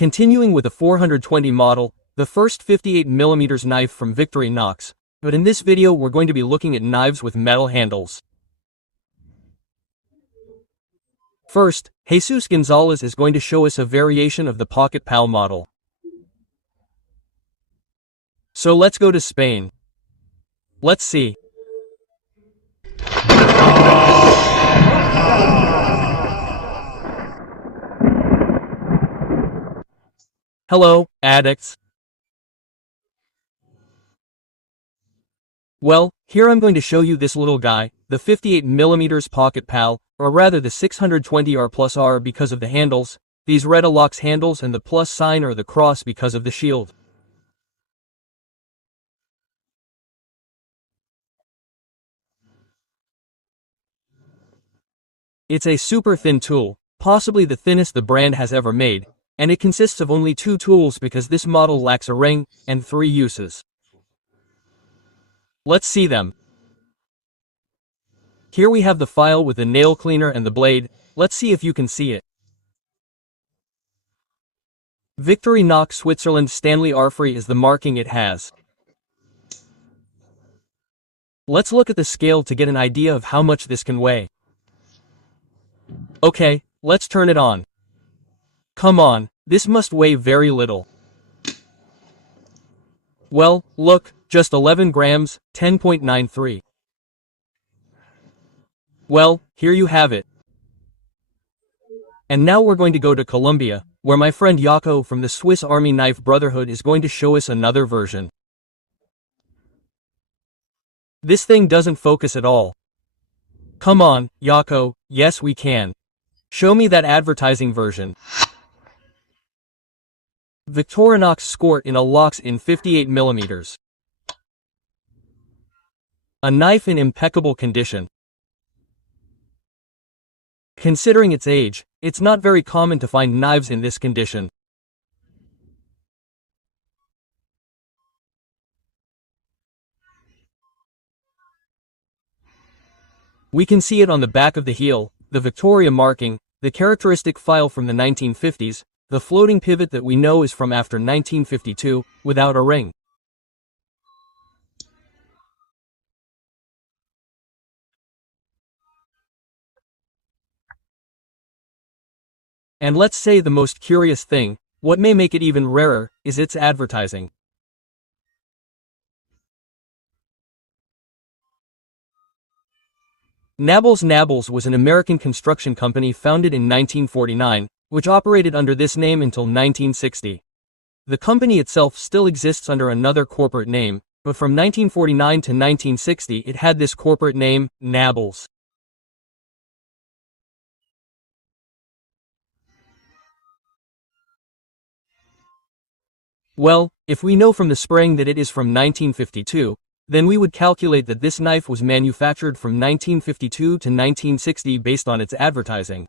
Continuing with the 420 model, the first 58mm knife from Victorinox, but in this video we're going to be looking at knives with metal handles. First, Jesus Gonzalez is going to show us a variation of the Pocket Pal model. So let's go to Spain. Let's see. Hello, addicts. Well, here I'm going to show you this little guy, the 58mm Pocket Pal, or rather the 620R+R because of the handles, these red Alox handles and the plus sign or the cross because of the shield. It's a super thin tool, possibly the thinnest the brand has ever made, and it consists of only 2 tools because this model lacks a ring, and 3 uses. Let's see them. Here we have the file with the nail cleaner and the blade. Let's see if you can see it. Victorinox Switzerland Stanley Arfree is the marking it has. Let's look at the scale to get an idea of how much this can weigh. Okay, let's turn it on. Come on, this must weigh very little. Well, look, just 11 grams, 10.93. Well, here you have it. And now we're going to go to Colombia, where my friend Jaco from the Swiss Army Knife Brotherhood is going to show us another version. This thing doesn't focus at all. Come on, Jaco, yes we can. Show me that advertising version. Victorinox Squirt in Alox in 58mm. A knife in impeccable condition. Considering its age, it's not very common to find knives in this condition. We can see it on the back of the heel, the Victoria marking, the characteristic file from the 1950s, the floating pivot that we know is from after 1952, without a ring. And let's say the most curious thing, what may make it even rarer, is its advertising. Nabals was an American construction company founded in 1949, which operated under this name until 1960. The company itself still exists under another corporate name, but from 1949 to 1960 it had this corporate name, Nabals. Well, if we know from the spraying that it is from 1952, then we would calculate that this knife was manufactured from 1952 to 1960 based on its advertising.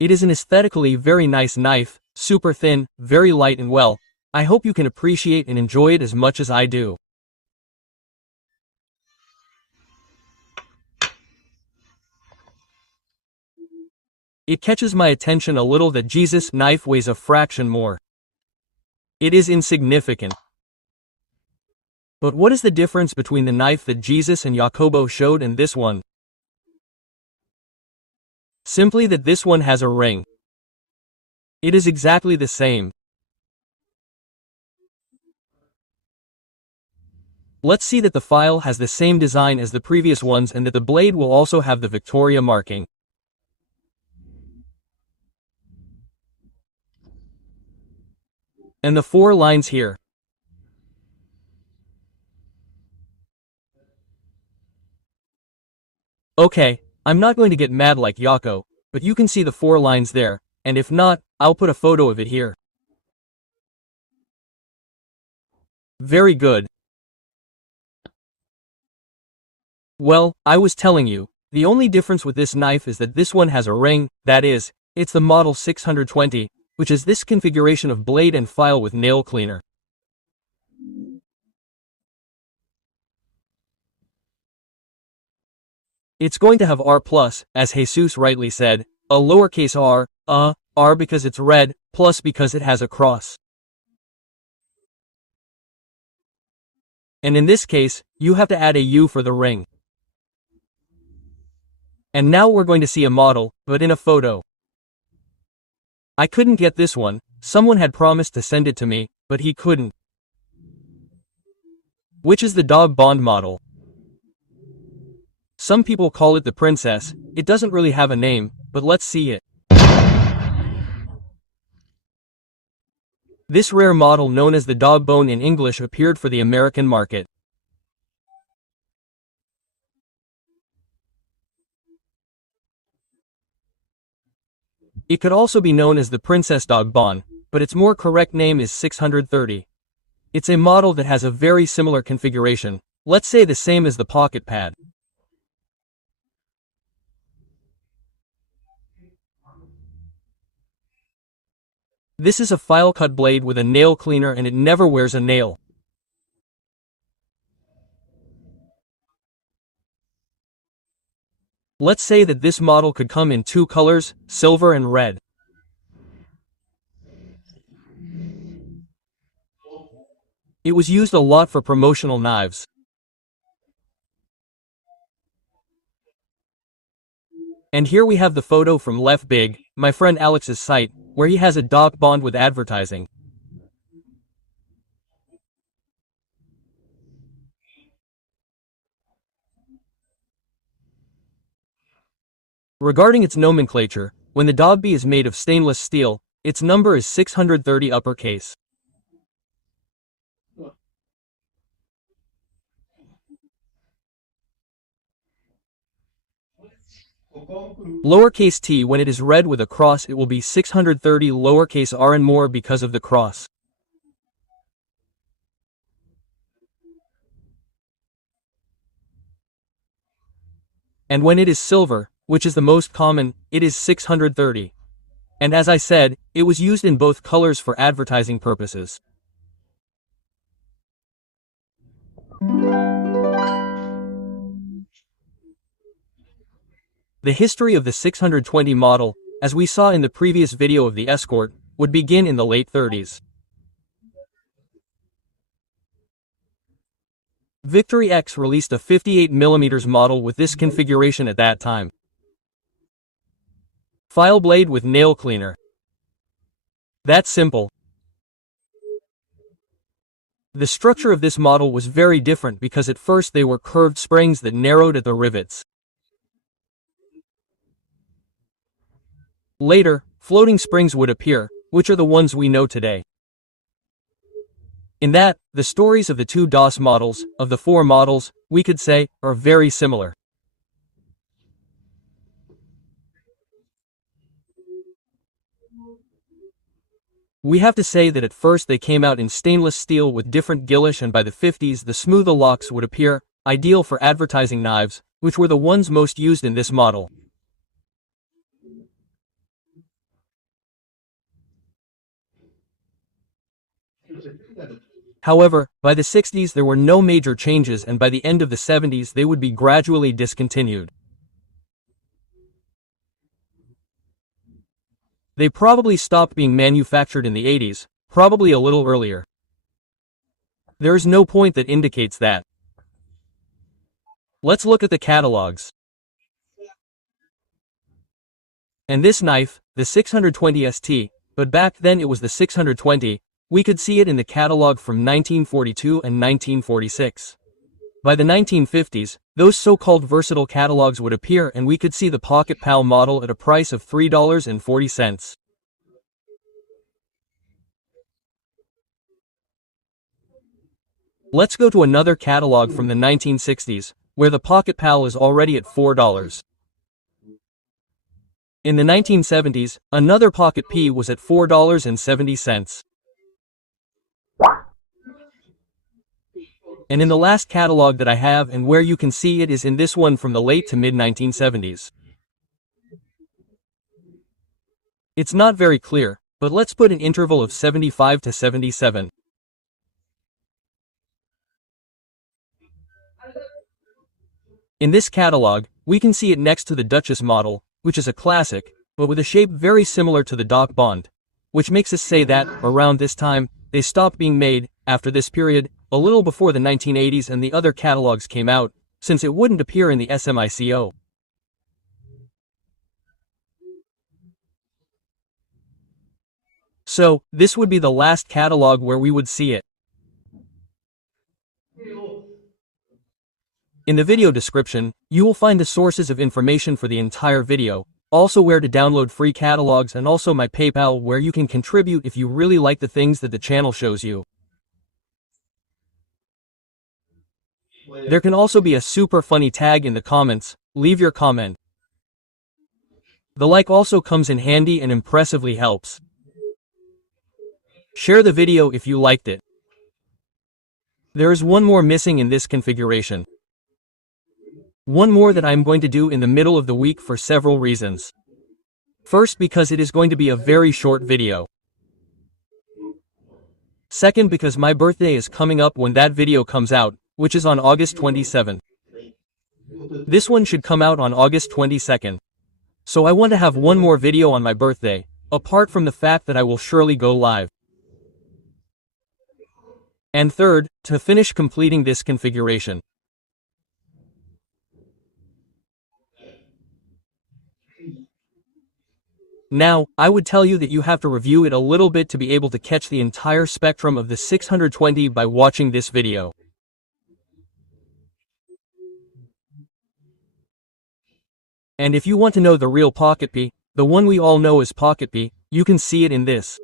It is an aesthetically very nice knife, super thin, very light and well, I hope you can appreciate and enjoy it as much as I do. It catches my attention a little that Jesus' knife weighs a fraction more. It is insignificant. But what is the difference between the knife that Jesus and Jacobo showed and this one? Simply that this one has a ring. It is exactly the same. Let's see that the file has the same design as the previous ones and that the blade will also have the Victoria marking. And the 4 lines here. Okay, I'm not going to get mad like Jaco, but you can see the 4 lines there, and if not, I'll put a photo of it here. Very good. Well, I was telling you, the only difference with this knife is that this one has a ring, that is, it's the model 620, which is this configuration of blade and file with nail cleaner. It's going to have R plus, as Jesus rightly said, a lowercase r, R because it's red, plus because it has a cross. And in this case, you have to add a U for the ring. And now we're going to see a model, but in a photo. I couldn't get this one, someone had promised to send it to me, but he couldn't. Which is the Dogbone model. Some people call it the princess, it doesn't really have a name, but let's see it. This rare model known as the Dogbone in English appeared for the American market. It could also be known as the Princess Dogbone, but its more correct name is 630. It's a model that has a very similar configuration, let's say the same as the Pocket Pad. This is a file cut blade with a nail cleaner and it never wears a nail. Let's say that this model could come in two colors, silver and red. It was used a lot for promotional knives. And here we have the photo from Left Big, my friend Alex's site, where he has a Dogbone with advertising. Regarding its nomenclature, when the Dogbone is made of stainless steel, its number is 630 uppercase. Lowercase t when it is read with a cross it will be 630 lowercase r and more because of the cross. And when it is silver, which is the most common, it is 630. And as I said, it was used in both colors for advertising purposes. The history of the 620 model, as we saw in the previous video of the Escort, would begin in the late 30s. Victorinox released a 58mm model with this configuration at that time. File blade with nail cleaner. That's simple. The structure of this model was very different because at first they were curved springs that narrowed at the rivets. Later, floating springs would appear, which are the ones we know today. In that, the stories of the two DOS models, of the four models, we could say, are very similar. We have to say that at first they came out in stainless steel with different guillish and by the 50s the smooth Alox would appear, ideal for advertising knives, which were the ones most used in this model. However, by the 60s there were no major changes and by the end of the 70s they would be gradually discontinued. They probably stopped being manufactured in the 80s, probably a little earlier. There is no point that indicates that. Let's look at the catalogs. And this knife, the 620 ST, but back then it was the 620, we could see it in the catalog from 1942 and 1946. By the 1950s, those so-called versatile catalogs would appear and we could see the Pocket Pal model at a price of $3.40. Let's go to another catalog from the 1960s, where the Pocket Pal is already at $4. In the 1970s, another Pocket P was at $4.70. And in the last catalog that I have and where you can see it is in this one from the late to mid-1970s. It's not very clear, but let's put an interval of 75 to 77. In this catalog, we can see it next to the Duchess model, which is a classic, but with a shape very similar to the Dogbone, which makes us say that, around this time, they stopped being made. After this period, a little before the 1980s and the other catalogs came out, since it wouldn't appear in the SMICO. So, this would be the last catalog where we would see it. In the video description, you will find the sources of information for the entire video, also where to download free catalogs, and also my PayPal where you can contribute if you really like the things that the channel shows you. There can also be a super funny tag in the comments. Leave your comment. The like also comes in handy and impressively helps. Share the video if you liked it. There is one more missing in this configuration. One more that I am going to do in the middle of the week for several reasons. First, because it is going to be a very short video. Second, because my birthday is coming up when that video comes out, which is on August 27th. This one should come out on August 22nd. So I want to have one more video on my birthday, apart from the fact that I will surely go live. And third, to finish completing this configuration. Now, I would tell you that you have to review it a little bit to be able to catch the entire spectrum of the 620 by watching this video. And if you want to know the real Pocket P, the one we all know as Pocket P, you can see it in this.